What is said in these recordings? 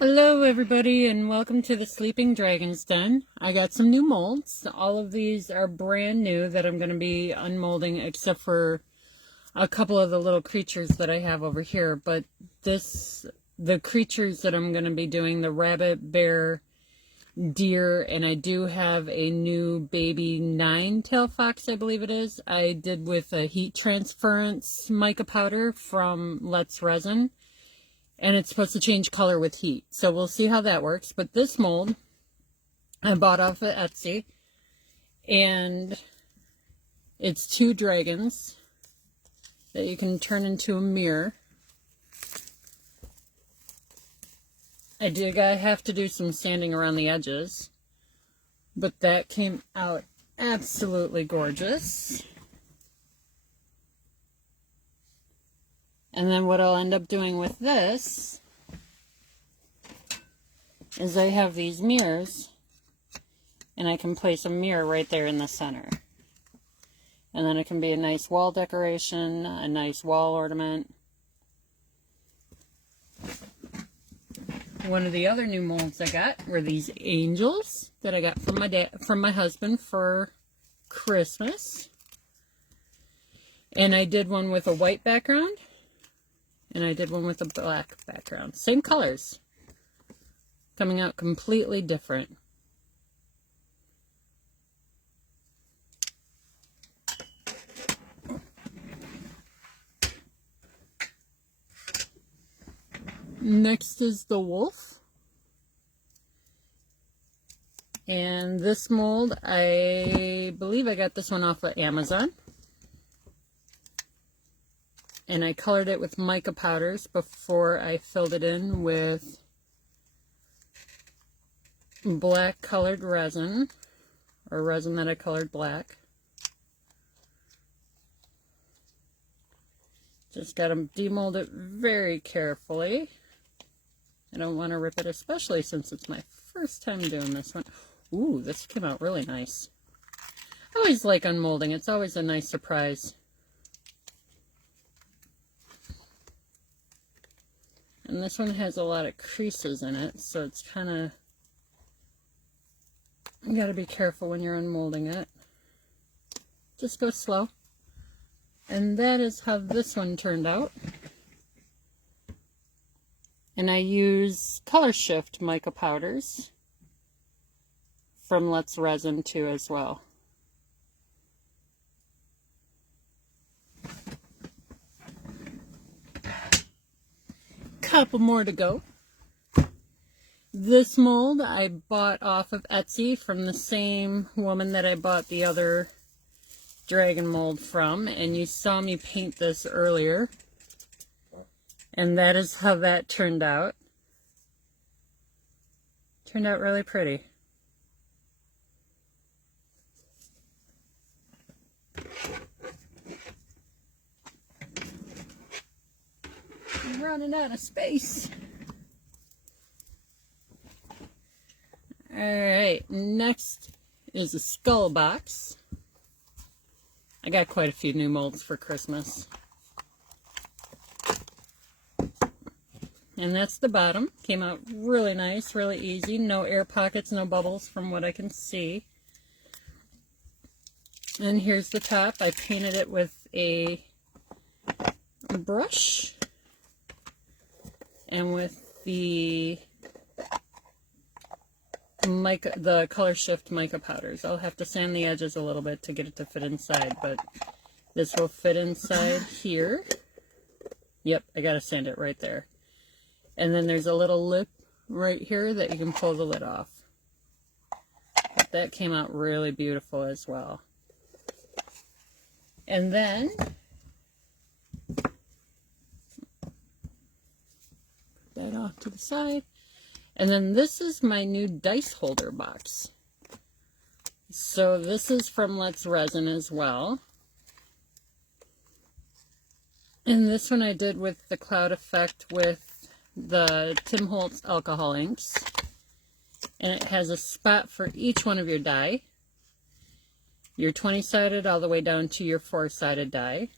Hello everybody and welcome to the Sleeping Dragon's Den. I got some new molds. All of these are brand new that I'm going to be unmolding except for a couple of the little creatures that I have over here. But the creatures that I'm going to be doing, the rabbit, bear, deer, and I do have a new baby 9-tail fox, I believe it is. I did with a heat transference mica powder from Let's Resin. And it's supposed to change color with heat. So we'll see how that works. But this mold I bought off of Etsy. And it's 2 dragons that you can turn into a mirror. I have to do some sanding around the edges. But that came out absolutely gorgeous. And then what I'll end up doing with this is I have these mirrors, and I can place a mirror right there in the center. And then it can be a nice wall decoration, a nice wall ornament. One of the other new molds I got were these angels that I got from my husband for Christmas. And I did one with a white background. And I did one with a black background. Same colors. Coming out completely different. Next is the wolf. And this mold, I believe I got this one off of Amazon. And I colored it with mica powders before I filled it in with black colored resin, or resin that I colored black. Just got to demold it very carefully. I don't want to rip it, especially since it's my first time doing this one. Ooh, this came out really nice. I always like unmolding. It's always a nice surprise. And this one has a lot of creases in it, so it's kind of, you got to be careful when you're unmolding it. Just go slow. And that is how this one turned out. And I use Color Shift mica powders from Let's Resin too as well. Couple more to go. This mold I bought off of Etsy from the same woman that I bought the other dragon mold from, and you saw me paint this earlier, and that is how that turned out. Turned out really pretty. I'm running out of space. Alright, next is a skull box. I got quite a few new molds for Christmas. And that's the bottom. Came out really nice, really easy. No air pockets, no bubbles from what I can see. And here's the top. I painted it with a brush and with the Color Shift mica powders. I'll have to sand the edges a little bit to get it to fit inside, but this will fit inside here. Yep, I gotta sand it right there. And then there's a little lip right here that you can pull the lid off. But that came out really beautiful as well. And then put that off to the side. And then this is my new dice holder box. So this is from Let's Resin as well. And this one I did with the cloud effect with the Tim Holtz alcohol inks. And it has a spot for each one of your die. Your 20-sided all the way down to your 4-sided die.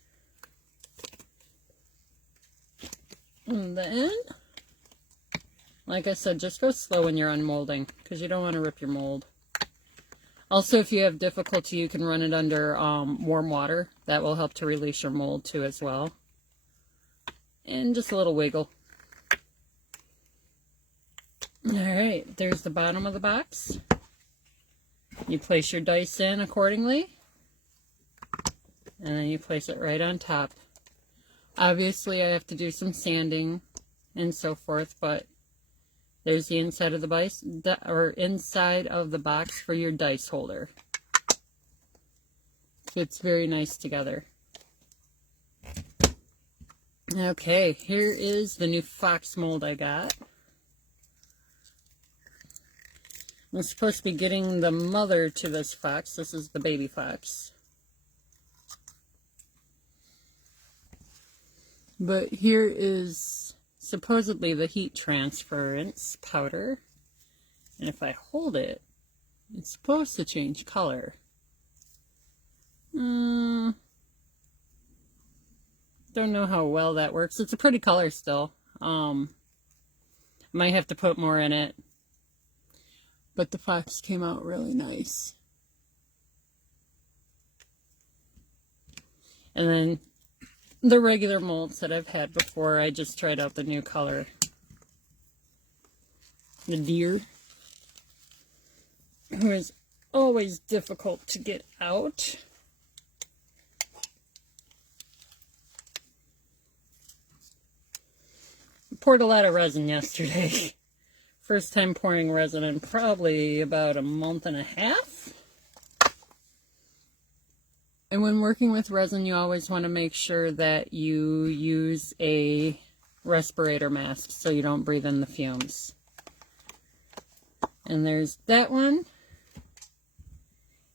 And then Like I said, just go slow when you're unmolding because you don't want to rip your mold. Also, if you have difficulty, you can run it under warm water. That will help to release your mold too as well. And just a little wiggle. Alright, there's the bottom of the box. You place your dice in accordingly. And then you place it right on top. Obviously, I have to do some sanding and so forth, but there's the inside of the dice, or inside of the box for your dice holder. Fits very nice together. Okay, here is the new fox mold I got. I'm supposed to be getting the mother to this fox. This is the baby fox. But here is supposedly the heat transference powder. And if I hold it, it's supposed to change color. Don't know how well that works. It's a pretty color still. Might have to put more in it. But the fox came out really nice. And then the regular molds that I've had before, I just tried out the new color. The deer, who is always difficult to get out. Poured a lot of resin yesterday. First time pouring resin in probably about a month and a half. And when working with resin, you always want to make sure that you use a respirator mask so you don't breathe in the fumes. And there's that one.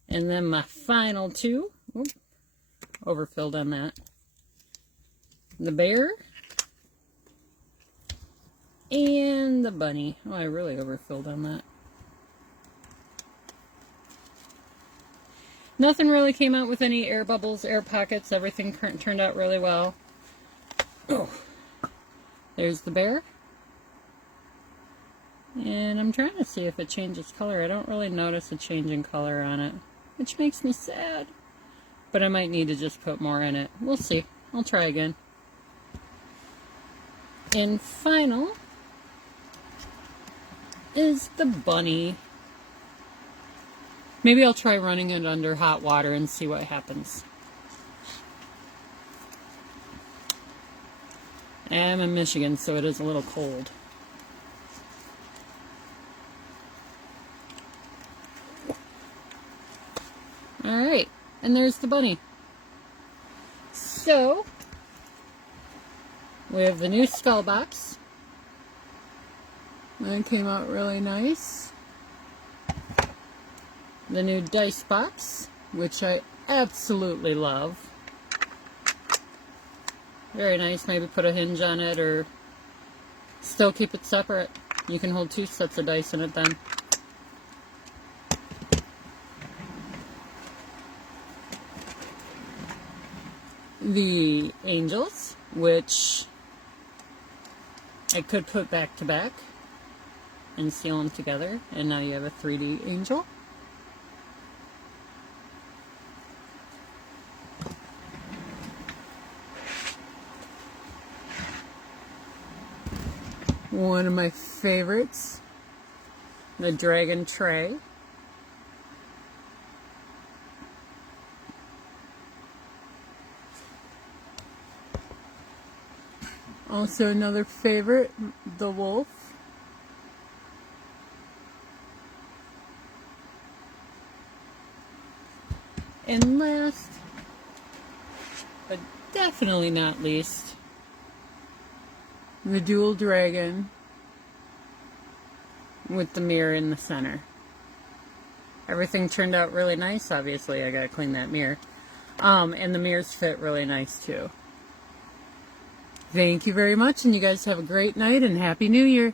And then my final two. Oops, overfilled on that. The bear. And the bunny. Oh, I really overfilled on that. Nothing really came out with any air bubbles, air pockets. Everything turned out really well. Oh, there's the bear. And I'm trying to see if it changes color. I don't really notice a change in color on it, which makes me sad. But I might need to just put more in it. We'll see. I'll try again. And final is the bunny. Maybe I'll try running it under hot water and see what happens. I'm in Michigan, so it is a little cold. Alright, and there's the bunny. So, we have the new skull box. That came out really nice. The new dice box, which I absolutely love. Very nice. Maybe put a hinge on it or still keep it separate. You can hold 2 sets of dice in it then. The angels, which I could put back to back and seal them together, and now you have a 3D angel. One of my favorites, the dragon tray. Also another favorite, the wolf. And last, but definitely not least, the dual dragon with the mirror in the center. Everything turned out really nice. Obviously, I gotta clean that mirror. And the mirrors fit really nice too. Thank you very much, and you guys have a great night and Happy New Year.